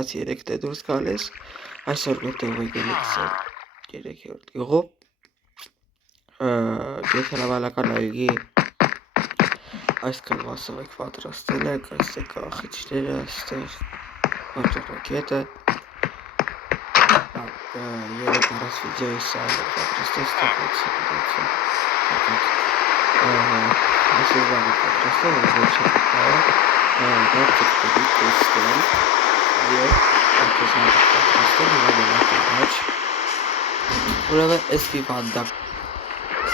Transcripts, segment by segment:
բաց 3 դե դուրս գալիս, այսօր գտել եք 3-րդ գյուղով, գեթերավալական այգի այս կլվասով եք պատրաստել եք, այստեղ ախիչները, այստեղ հաճարակետը, երեք առած վիդեոյի սայլ եք պատրաստել, այսօր բանի պատրաստել, որ ոչ է դա ծկտերի տեստել և պատրաստել պատրաստել հիմա գնանք առաջ ուրևն ես վիվանդակ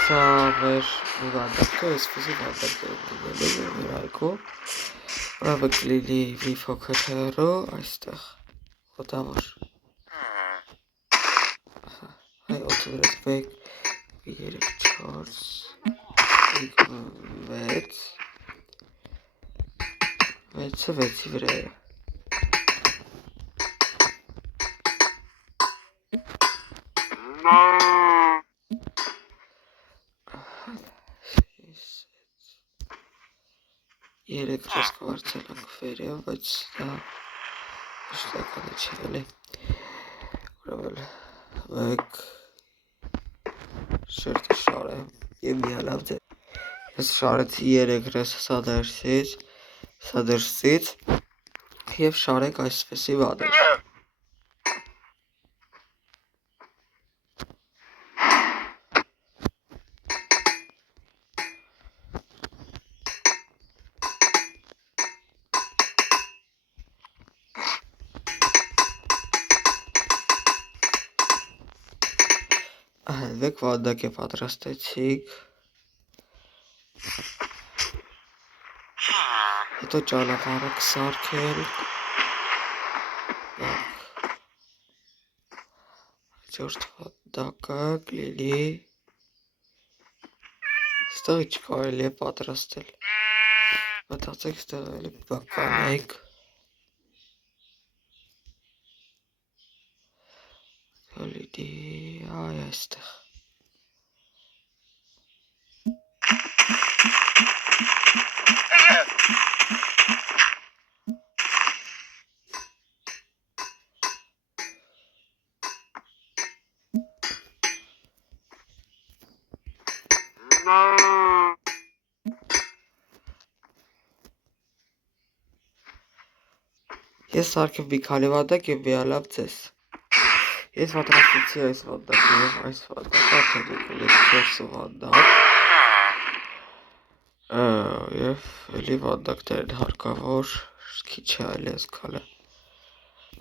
սա մեր վիվանդակը ես վիզի վանդակը լինելու այգու ուրևն կլինի մի փոքր հեռու այստեղ ոտավոր հայ օդը դրեցվեք 3, 4, 5, 6 6-ի վրա է երեք ռեսկ վարձել ենք վերև, բայց դա շտականը չեղել է ուրևն մեկ շերտը շար է և միալավ ձեր ես շարեցի երեք ռեսը սա դրսից և շարեք այսպեսի վադեր Հենց վանդակ է պատրաստեցիք հետո ճանապարհը կսարքել հաջորդ վանդակը կլինի ստեղ չկարելի է պատրաստել մտածեք ստեղ էլի բակ կանեք լինի այ այստեղ Ես սարքեմ մի քանի վանդակ և միալավ ձեզ Ես պատրաստեցի այս վանդակը և այս վանդակը արդեն եկել է 4 վանդակ և էլի վանդակներ են հարկավոր քիչ է այլ ես կալը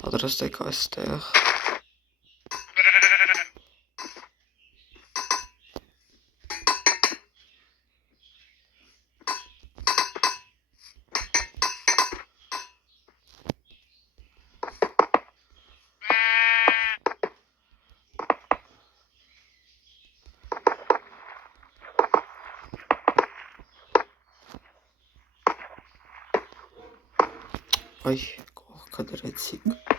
պատրաստեք այստեղ Այ կողքը դրեցիք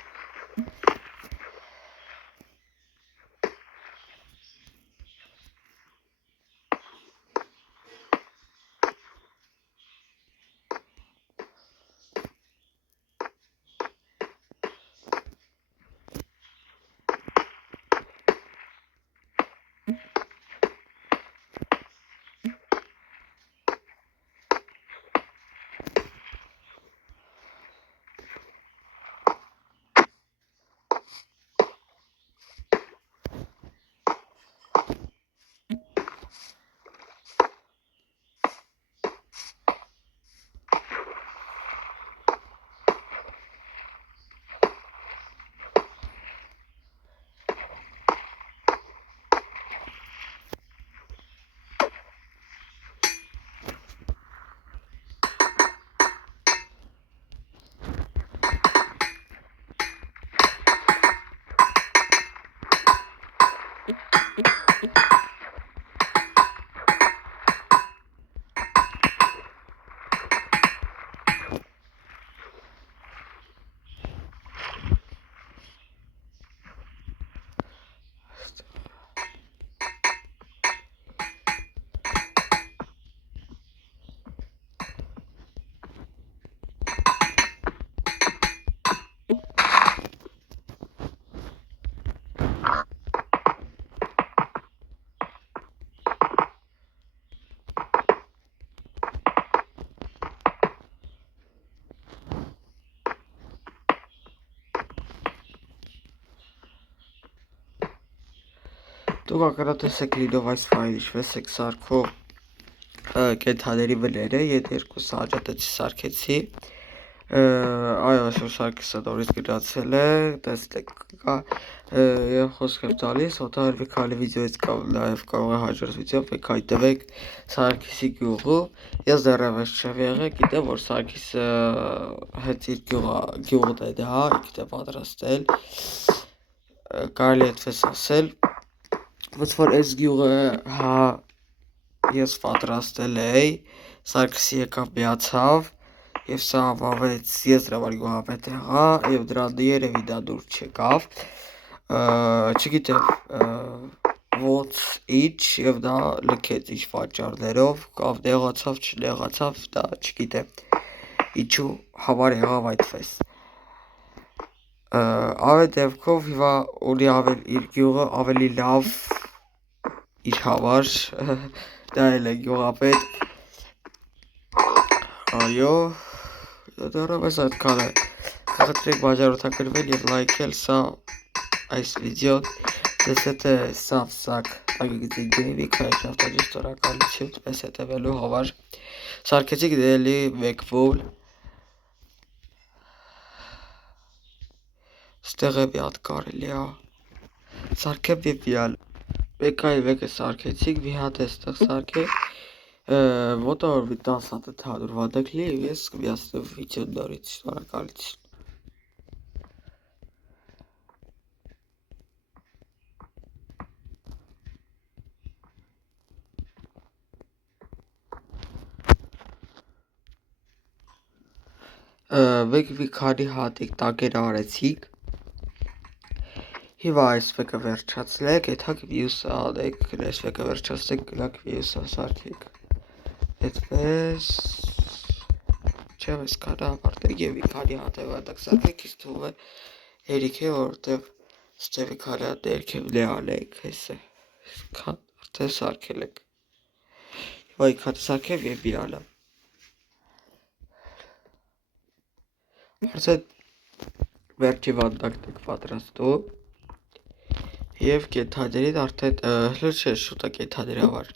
Դուք ակրատեսեք լինով այս ֆայլը իջվես եք սարքով կենթաների վները, ետ երկուսը հաջատեցի սարքեցի, այո այսօր սարքեսը նորից գրացել է, տեսնեք կա և խոսք եմ տալիս, հոտահարվի քալի վիդեոից կամ նաև կարող է հաջորդ վիդեո պետք հայտնվեք Սարգիսի գյուղու, ես դեռևս չեմ եղել, գիտեմ որ Սարգիսը հենց իր գյուղն է դա, ինքն է պատրաստել, կարելի այդպես ասել, ոնց որ այս գյուղը հա ես պատրաստել էի, Սարգիսը եկավ միացավ և սա ավավեց ես դրա համար գյուղապետ եղա և դրան երևի դա դուր չեկավ, չգիտեմ ոնց ինչ և դա լքեց ինչ պատճառներով կամ նեղացավ չնեղացավ դա չգիտեմ ինչու համար եղավ այդպես, ամեն դեպքով հիմա ունի իր գյուղը ավելի լավ իր համար, դա էլ է գյուղապետ, այո, դեռևս այդքան է, կխնդրեք բաժանորդագրվել և լայքել սա այս վիդեոն, ձեզ հետ է Սավսակ տագիգծի գեյմինգ, հայրենապտաջի շնորհակալություն մեզ հետևելու համար, սարքեցիք դելի մեկ վոլ, ստեղ է մի հատ կարելի է, սարքեմ և միալ, մեկ այլ մեկը սարքեցիք, մի հատ է ստեղ սարքեք, մոտավոր մի 10 հատ ընդհանուր վանդակ լինի և ես կմիացնեմ վիդեոն նորից, շնորհակալություն։ Մենք մի քանի հատ տակեր արեցինք, հիմա այս մեկը վերջացնենք, եթակ մյուսը անենք, այս մեկը վերջացնենք, գնանք մյուսը սարքենք, այդպես, չեմ այսքան ավարտենք և մի քանի հատ է վանդակ սարքենք, ինձ թվում է հերիք է, որովհետև ստեղ մի քանի հատ ներքևն է անենք, հես է, այսքան արդեն սարքել ենք, հիմա ինքան սարքեմ և մի անեմ, արդեն վերջի վանդակն ենք պատրաստում, և կենթաներին արդեն, չէ շուտ է կենթաների համար,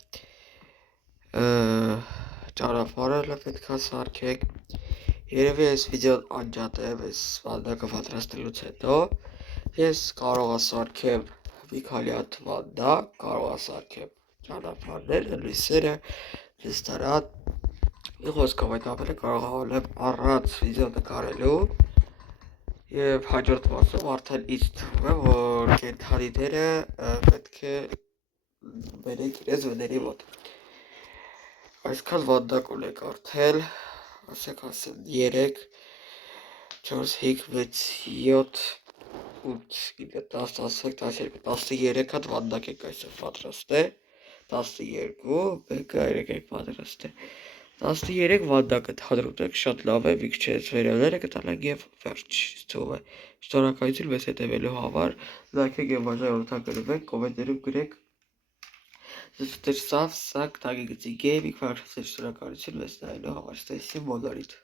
ճանապարհը պետք է սարքենք, երևի այս վիդեոն անջատեմ այս վանդակը պատրաստելուց հետո, ես կարող եմ սարքեմ մի քանի հատ վանդակ, կարող եմ սարքեմ ճանապարհները, լույսերը, ռեստորան, մի խոսքով այդ ամենը կարող եմ անել առանց վիդեո նկարելու, և հաջորդ մասում արդեն ինձ թվում է, որ կենթանիները պետք է բերենք իրենց վների մոտ, այսքան վանդակ ունենք արդեն, ասենք ասեմ 3, 4, 5, 6, 7, 8, 9, 10, 11, 12, 13 հատ վանդակ ենք այսօր պատրաստել, 12, մեկը այրեք ենք պատրաստել, 13 վանդակ ընդհանուր ենք, շատ լավ է, մի քիչ այս վերևները կտանենք և վերջ, թվում է, շնորհակալություն մեզ հետևելու համար, լայքեք և բաժանորդագրվեք, կոմենտներում գրեք, ձեզ հետ էր Սավսակ տագիգծի գեյմինգ, շնորհակալություն մեզ նայելու համար, ստեսին բոլորիդ։